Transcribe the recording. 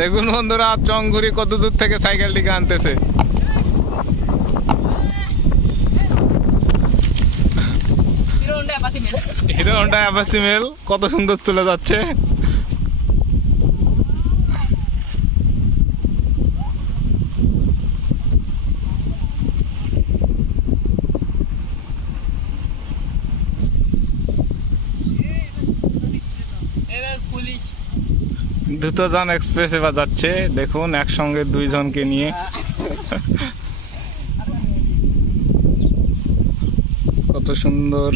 দেখুন বন্ধুরা চংঘুরি কত দূর থেকে সাইকেলটিকে আনতেছে। হিরো হন্ডা অ্যাপাসি মেল কত সুন্দর চলে যাচ্ছে। দ্রুতযান এক্সপ্রেস এবার যাচ্ছে দেখুন একসঙ্গে দুইজনকে নিয়ে। কত সুন্দর।